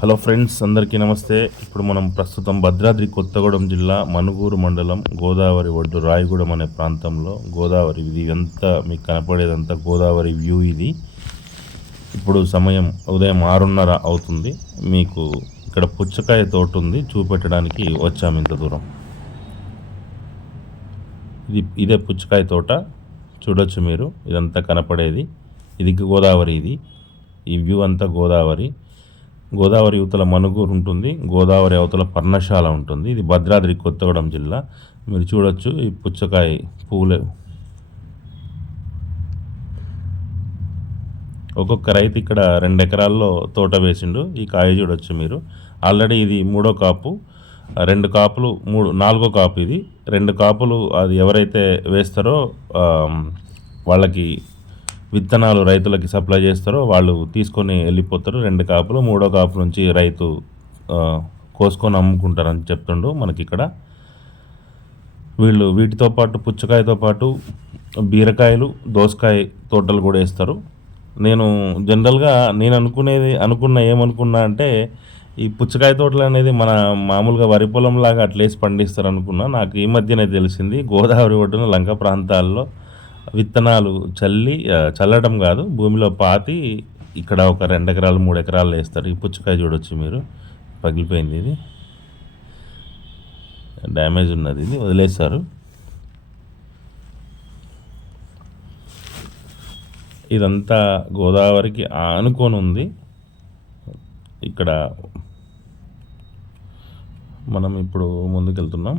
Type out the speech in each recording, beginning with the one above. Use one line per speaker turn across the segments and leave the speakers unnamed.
Hello friends అందరికీ నమస్తే. ఇప్పుడు మనం ప్రస్తుతం భద్రాద్రి కొత్తగూడెం జిల్లా మనుగూరు మండలం గోదావరి ఒడ్డు రాయగూడెం అనే ప్రాంతంలో గోదావరి ఇది అంతా మీకు కనపడేదంతా గోదావరి వ్యూ ఇది. ఇప్పుడు సమయం ఉదయం ఆరున్నర అవుతుంది. మీకు ఇక్కడ పుచ్చకాయ తోట ఉంది చూపెట్టడానికి వచ్చాము ఇంత దూరం. ఇది ఇదే పుచ్చకాయ తోట చూడొచ్చు మీరు ఇదంతా కనపడేది. ఇది గోదావరి ఇది. ఈ వ్యూ అంతా గోదావరి. గోదావరి యువతల మనుగూరు ఉంటుంది. గోదావరి అవతల పర్ణశాల ఉంటుంది. ఇది భద్రాద్రి కొత్తగూడెం జిల్లా. మీరు చూడొచ్చు ఈ పుచ్చకాయ పూలే. ఒక్కొక్క రైతు ఇక్కడ రెండు ఎకరాల్లో తోట వేసిండు. ఈ కాయ చూడొచ్చు మీరు. ఆల్రెడీ ఇది మూడో కాపు. రెండు కాపులు మూడు నాలుగో కాపు ఇది. రెండు కాపులు అది ఎవరైతే వేస్తారో వాళ్ళకి విత్తనాలు రైతులకి సప్లై చేస్తారో వాళ్ళు తీసుకొని వెళ్ళిపోతారు. రెండు కాపులు మూడో కాపు నుంచి రైతు కోసుకొని అమ్ముకుంటారని చెప్తుండు మనకి ఇక్కడ వీళ్ళు వీటితో పాటు పుచ్చకాయతో పాటు బీరకాయలు దోసకాయ తోటలు కూడా వేస్తారు. నేను జనరల్గా నేను అనుకునేది అనుకున్న ఏమనుకున్నా అంటే ఈ పుచ్చకాయ తోటలు అనేది మన మామూలుగా వరి పొలం లాగా అట్లేసి పండిస్తారు అనుకున్నా. నాకు ఈ మధ్యనే తెలిసింది గోదావరి ఒడ్డున లంక ప్రాంతాల్లో విత్తనాలు చల్లి చల్లడం కాదు భూమిలో పాతి ఇక్కడ ఒక రెండు ఎకరాలు మూడు ఎకరాలు వేస్తారు. ఈ పుచ్చకాయ చూడొచ్చు మీరు. పగిలిపోయింది ఇది. డ్యామేజ్ ఉన్నది ఇది. వదిలేస్తారు. ఇదంతా గోదావరికి ఆనుకొని ఉంది. ఇక్కడ మనం ఇప్పుడు ముందుకెళ్తున్నాం.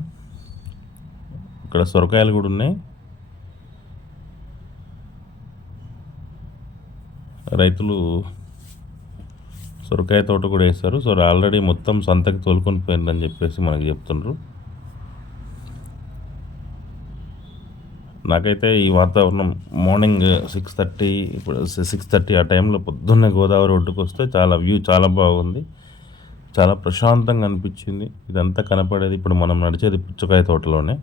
ఇక్కడ సొరకాయలు కూడా ఉన్నాయి. రైతులు సొరకాయ తోట కూడా వేస్తారు సో ఆల్రెడీ మొత్తం సంతకి తోలుకొని పోయిందని చెప్పేసి మనకి చెప్తుండ్రు. నాకైతే ఈ వాతావరణం మార్నింగ్ సిక్స్ థర్టీ ఇప్పుడు సిక్స్ థర్టీ ఆ టైంలో పొద్దున్నే గోదావరి ఒడ్డుకు వస్తే చాలా వ్యూ చాలా బాగుంది. చాలా ప్రశాంతంగా అనిపించింది. ఇదంతా కనపడేది ఇప్పుడు మనం నడిచేది పుచ్చకాయ తోటలోనే.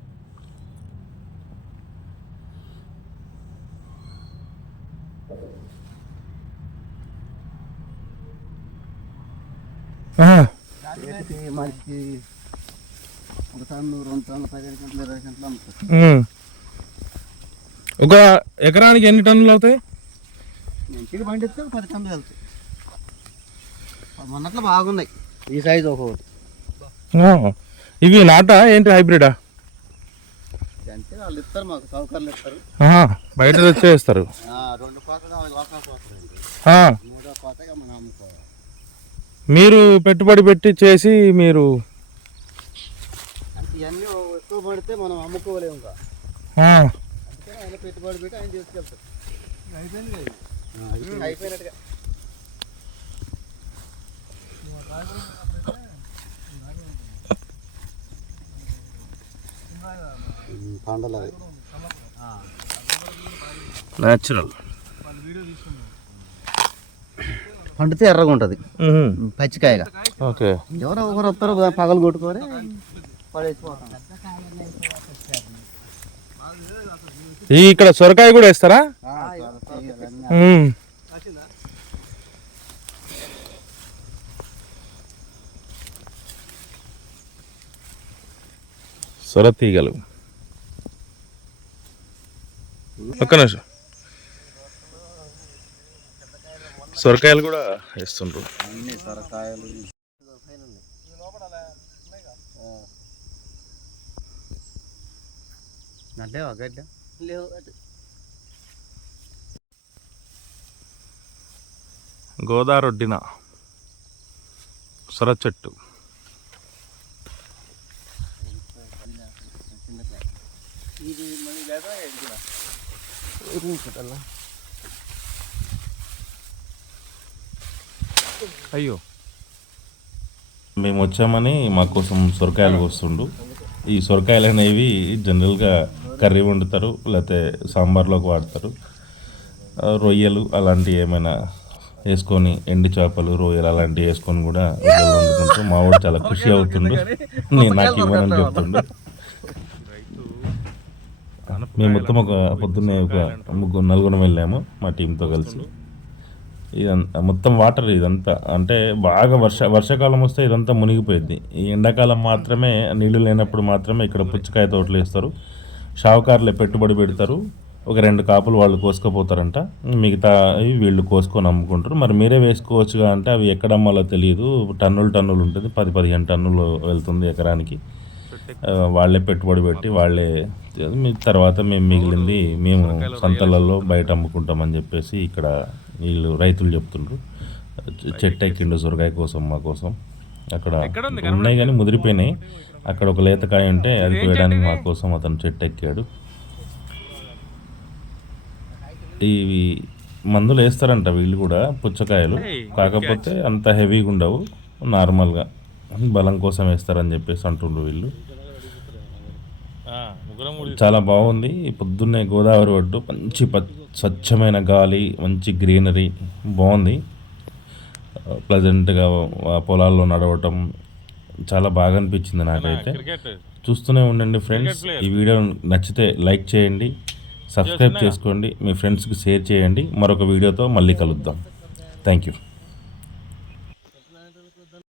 మనకి ఒక టన్ను రెండు టన్నులు పదిహేను గంటలు ఇరవై గంటలు అమ్ముతారు.
ఉమ్. ఒక ఎకరానికి ఎన్ని టన్నులు అవుతాయి?
ఇంటికి పండిస్తే ఒక పది టన్నులు వెళ్తాయి. మొన్నట్లో బాగున్నాయి. ఈ సైజు
ఆ. ఇవి నాటా? ఏంటి హైబ్రిడా?
అంటే వాళ్ళు ఇస్తారు మాకు సౌకర్యాలు ఇస్తారు.
బయట తెచ్చేస్తారు.
ఆ, రెండు కోతగా. మూడో కోతగా మనం అమ్ముకోవాలి.
మీరు పెట్టుబడి పెట్టి చేసి మీరు
ఇవన్నీ ఎక్కువ పడితే మనం అమ్ముకోలేము పెట్టుబడి పెట్టి ఆయన అయిపోయింది. అయిపోయినట్టుగా.
న్యాచురల్
పండితే ఎర్రగా ఉంటుంది. పచ్చికాయగా.
ఓకే.
ఎవరో ఒకరు వస్తారు పగలు కొట్టుకొని పడేసిపోతాం.
ఈ ఇక్కడ సొరకాయ కూడా వేస్తారా. సొర తీగలు. ఒక్క నిమిషం. సొరకాయలు కూడా వేస్తుండ్రు.
అన్ని సొరకాయలు. లేవా గడ్డ? లేవు
గోదారొడ్డిన సొర చెట్టు.
ఇది మళ్ళీ లేదా ఇది కూడా
అయ్యో.
మేము వచ్చామని మా కోసం సొరకాయలు వస్తుండు ఈ సొరకాయలు అనేవి జనరల్గా కర్రీ వండుతారు లేకపోతే సాంబార్లోకి వాడతారు. రొయ్యలు అలాంటివి ఏమైనా వేసుకొని ఎండి చేపలు రొయ్యలు అలాంటివి వేసుకొని కూడా వండుకుంటాం మా వాడు చాలా ఖుషి అవుతుండు. నేను నాకు ఇవ్వనని చెప్తుండు. మేము మొత్తం ఒక పొద్దున్నే ఒక ముగ్గురు నలుగురం వెళ్ళాము మా టీంతో కలిసి. ఇదంతా మొత్తం వాటర్ ఇదంతా. అంటే బాగా వర్ష వర్షాకాలం వస్తే ఇదంతా మునిగిపోయింది ఈ ఎండాకాలం మాత్రమే నీళ్ళు లేనప్పుడు మాత్రమే ఇక్కడ పుచ్చకాయ తోటలు వేస్తారు. షావుకారులే పెట్టుబడి పెడతారు. ఒక రెండు కాపులు వాళ్ళు కోసుకపోతారంట. మిగతా వీళ్ళు కోసుకొని అమ్ముకుంటారు. మరి మీరే వేసుకోవచ్చుగా అంటే అవి ఎక్కడ అమ్మాలో తెలియదు. టన్నులు టన్నులు ఉంటుంది. పది పదిహేను టన్నులు వెళ్తుంది ఎకరానికి. వాళ్ళే పెట్టుబడి పెట్టి వాళ్ళే తర్వాత మేము మిగిలింది మేము సంతలలో బయట అమ్ముకుంటామని చెప్పేసి ఇక్కడ వీళ్ళు రైతులు చెప్తుండ్రు. చెట్టు ఎక్కిండు సొరకాయ కోసం మా కోసం. అక్కడ ఉన్నాయి కానీ ముదిరిపోయినాయి. అక్కడ ఒక లేతకాయ ఉంటే అది కోయడానికి మా కోసం అతను చెట్టు ఎక్కాడు. ఇవి మందులు వేస్తారంట వీళ్ళు కూడా పుచ్చకాయలు. కాకపోతే అంత హెవీగా ఉండవు నార్మల్గా. బలం కోసం వేస్తారని చెప్పేసి అంటుండ్రు వీళ్ళు. చాలా బాగుంది. పొద్దున్నే గోదావరి ఒడ్డు మంచి ప స్వచ్ఛమైన గాలి మంచి గ్రీనరీ బాగుంది. ప్లజెంట్గా పొలాల్లో నడవటం చాలా బాగా అనిపించింది నాకైతే. చూస్తూనే ఉండండి ఫ్రెండ్స్. ఈ వీడియో నచ్చితే లైక్ చేయండి సబ్స్క్రైబ్ చేసుకోండి మీ ఫ్రెండ్స్కి షేర్ చేయండి. మరొక వీడియోతో మళ్ళీ కలుద్దాం. Thank you.